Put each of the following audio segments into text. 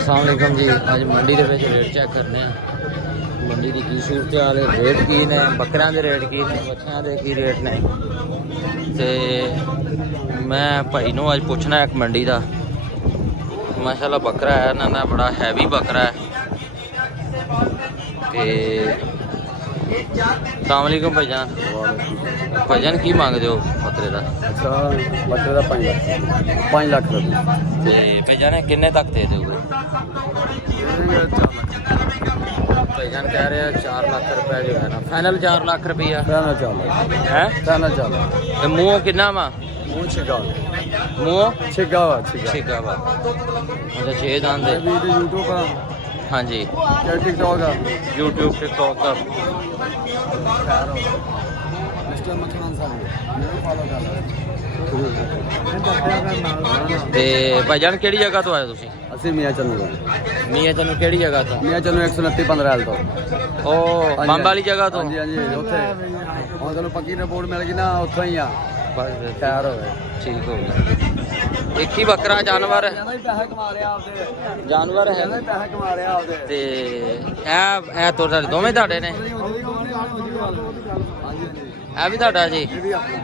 अस्सलाम वालेकुम जी। अज मंडी के रेट चेक करने मंडी की सूरत हाल रेट की ने, बकरियां के रेट की ने, बच्चियां के की रेट ने। ते मैं भाई नूं अज पुछना एक मंडी का माशाल्लाह बकरा है ना, बड़ा हैवी बकरा है। ते अस्सलाम वालेकुम भाईजान। भाईजान की मांगते हो बकरे का? अच्छा बकरे का 5 लाख रुपये। ते भाईजान किन्ने तक दे दोगे? भाईजान कह रहे हैं 4 लाख रुपया जो है ना, फाइनल 4 लाख रुपया है। मुँह किन्ना वा? मुँह छिका मुँह छिका वा छिका वा। अच्छा 6 दांत है। यूट्यूब का हाँ जी, टिकटॉक का यूट्यूब टिकटॉक का। मिस्टर मक्खन साहब मेरे फॉलो कर लो। ते भाईजान केड़ी जगह तो आए तुसी? ਅਸੀਂ ਮੀਆਂ ਚੰਨੂ ਤੋਂ। ਮੀਆਂ ਚੰਨੂ ਕਿਹੜੀ ਜਗ੍ਹਾ ਤੋਂ? ਮੀਆਂ ਚੰਨੂ 129-15 ਤੋਂ। ਉਹ ਬੰਬ ਵਾਲੀ ਜਗ੍ਹਾ ਤੋਂ? ਹਾਂਜੀ ਹਾਂਜੀ ਉੱਥੇ ਹੁਣ ਤੁਹਾਨੂੰ ਪੱਕੀ ਰਿਪੋਰਟ ਮਿਲ ਗਈ ਨਾ, ਉੱਥੋਂ ਹੀ ਆ। ਖੈਰ ਹੋਵੇ, ਠੀਕ ਹੋ ਗਿਆ। ਇੱਕ ਹੀ ਬੱਕਰਾ ਜਾਨਵਰ ਹੈ? ਪੈਸਾ ਕਮਾ ਰਿਹਾ ਆਪਦੇ, ਜਾਨਵਰ ਹੈ, ਪੈਸਾ ਕਮਾ ਰਿਹਾ ਆਪਦੇ। ਤੇ ਇਹ ਤੁਹਾਡੇ ਦੋਵੇਂ ਤੁਹਾਡੇ ਨੇ? ਹਾਂਜੀ ਹਾਂਜੀ ਇਹ ਵੀ ਤੁਹਾਡਾ ਜੀ? ਇਹ ਵੀ ਆਪਣਾ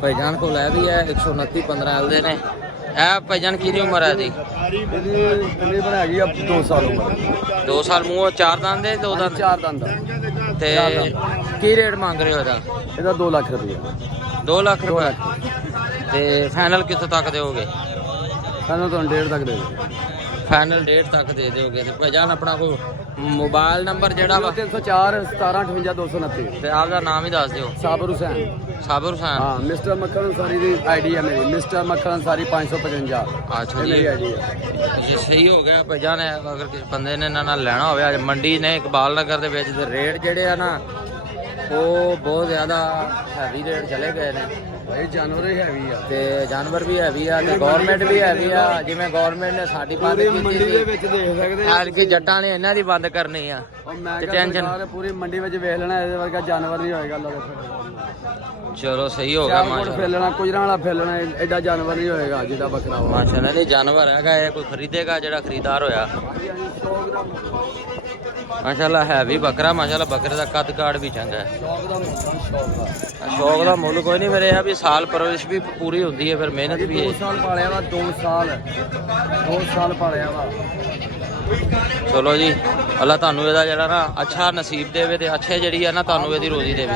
ਭਾਈਜਾਨ ਕੋਲ ਇਹ ਵੀ ਹੈ 129-15 ਦੇ ਨੇ। ਇਹ ਭਾਈਜਾਨ ਕਿਹਦੀ ਉਮਰ ਹੈ ਜੀ? ਇਹਦੀ ਤਕਰੀਬਨ ਹੈਗੀ ਆ 2 ਸਾਲ ਉਮਰ। 2 ਸਾਲ। ਮੂੰਹ 4 ਦੰਦ ਦੇ? 2 ਦੰਦ? 4 ਦੰਦ ਦਾ। ਤੇ ਕੀ ਰੇਟ ਮੰਗ ਰਹੇ ਹੋ ਇਹਦਾ? ਇਹਦਾ 2 ਲੱਖ ਰੁਪਏ। 2 ਲੱਖ ਰੁਪਏ। ਤੇ ਫਾਈਨਲ ਕਿੱਥੋਂ ਤੱਕ ਦਿਓਗੇ? ਸਾਨੂੰ ਤੁਹਾਨੂੰ 1.5 ਤੱਕ ਦੇ ਦੇ। ਫਾਈਨਲ 1.5 ਤੱਕ ਦੇ ਦਿਓਗੇ। ਤੇ ਭਾਈਜਾਨ ਆਪਣਾ ਕੋਈ ਮੋਬਾਈਲ ਨੰਬਰ ਜਿਹੜਾ ਵਾ? 304 17 58 229। ਤੇ ਆਪਦਾ ਨਾਮ ਹੀ ਦੱਸ ਦਿਓ। ਸਾਬਰ ਹੁਸੈਨ। ਸਾਬਰ ਹੁਸੈਨ। ਹਾਂ, ਮਿਸਟਰ ਮੱਖਣ ਅੰਸਾਰੀ ਦੀ ਆਈਡੀ ਹੈ ਮੇਰੀ, ਮਿਸਟਰ ਮੱਖਣ ਅੰਸਾਰੀ 555। ਅੱਛਾ ਇਹ ਜੀ, ਮੇਰੀ ਆਈਡੀ ਹੈ। ये सही हो गया भाईजान। अगर किसी बंदे ने ना लेना हो मंडी ने इकबाल नगर के रेट जेडे है ना वो बहुत ज़्यादा हैवी रेट चले गए ने। ਇਹ ਜਾਨਵਰ ਹੀ ਹੈਵੀ ਆ ਤੇ ਜਾਨਵਰ ਵੀ ਹੈਵੀ ਆ ਤੇ ਗਵਰਨਮੈਂਟ ਵੀ ਹੈਵੀ ਆ। ਜਿਵੇਂ ਗਵਰਨਮੈਂਟ ਨੇ ਸਾਡੀ ਬੰਦ ਕੀਤੀ ਮੰਡੀ ਦੇ ਵਿੱਚ ਦੇਖ ਸਕਦੇ ਆ ਕਿ ਜੱਟਾਂ ਨੇ ਇਹਨਾਂ ਦੀ ਬੰਦ ਕਰਨੀ ਆ। ਔਰ ਮੈਂ ਤੇ ਕਹਿੰਦਾ ਟੈਨਸ਼ਨ ਸਰਕਾਰ ਪੂਰੀ ਮੰਡੀ ਵਿੱਚ ਵੇਖ ਲੈਣਾ, ਇਹਦੇ ਵਰਗਾ ਜਾਨਵਰ ਨਹੀਂ ਹੋਏਗਾ। ਲੋਕ ਚਲੋ ਸਹੀ ਹੋ ਗਿਆ ਮਾਸ਼ਾਅੱਲਾ। ਫੈਲਣਾ ਕੁਜਰਾਂ ਵਾਲਾ ਫੈਲਣਾ ਐਡਾ ਜਾਨਵਰ ਨਹੀਂ ਹੋਏਗਾ ਜਿਹਦਾ ਬੱਕਰਾ ਹੋਇਆ। ਮਾਸ਼ਾਅੱਲਾ ਨਹੀਂ ਜਾਨਵਰ ਹੈਗਾ ਇਹ, ਕੋਈ ਖਰੀਦੇਗਾ ਜਿਹੜਾ ਖਰੀਦਾਰ ਹੋਇਆ। ਮਾਸ਼ਾਅੱਲਾ ਹੈਵੀ ਬੱਕਰਾ। ਮਾਸ਼ਾਅੱਲਾ ਬੱਕਰੇ ਦਾ ਕੱਦ ਕਾਠ ਵੀ ਚੰਗਾ ਹੈ। ਸ਼ੌਕ ਦਾ ਮੁੱਲ ਕੋਈ ਨਹੀਂ। ਫਿਰ ਇਹ ਆ ਵੀ ਸਾਲ ਪਰਵਰਿਸ਼ ਵੀ ਪੂਰੀ ਹੁੰਦੀ ਹੈ, ਫਿਰ ਮਿਹਨਤ ਵੀ ਹੈ। 2 ਸਾਲ ਪਾਲਿਆ ਵਾ, 2 ਸਾਲ ਪਾਲਿਆ ਵਾ। ਚਲੋ ਜੀ, ਅੱਲਾ ਤੁਹਾਨੂੰ ਇਹਦਾ ਜਿਹੜਾ ਨਾ ਅੱਛਾ ਨਸੀਬ ਦੇਵੇ ਤੇ ਅੱਛੇ ਜਿਹੜੀ ਆ ਨਾ ਤੁਹਾਨੂੰ ਇਹਦੀ ਰੋਜ਼ੀ ਦੇਵੇ।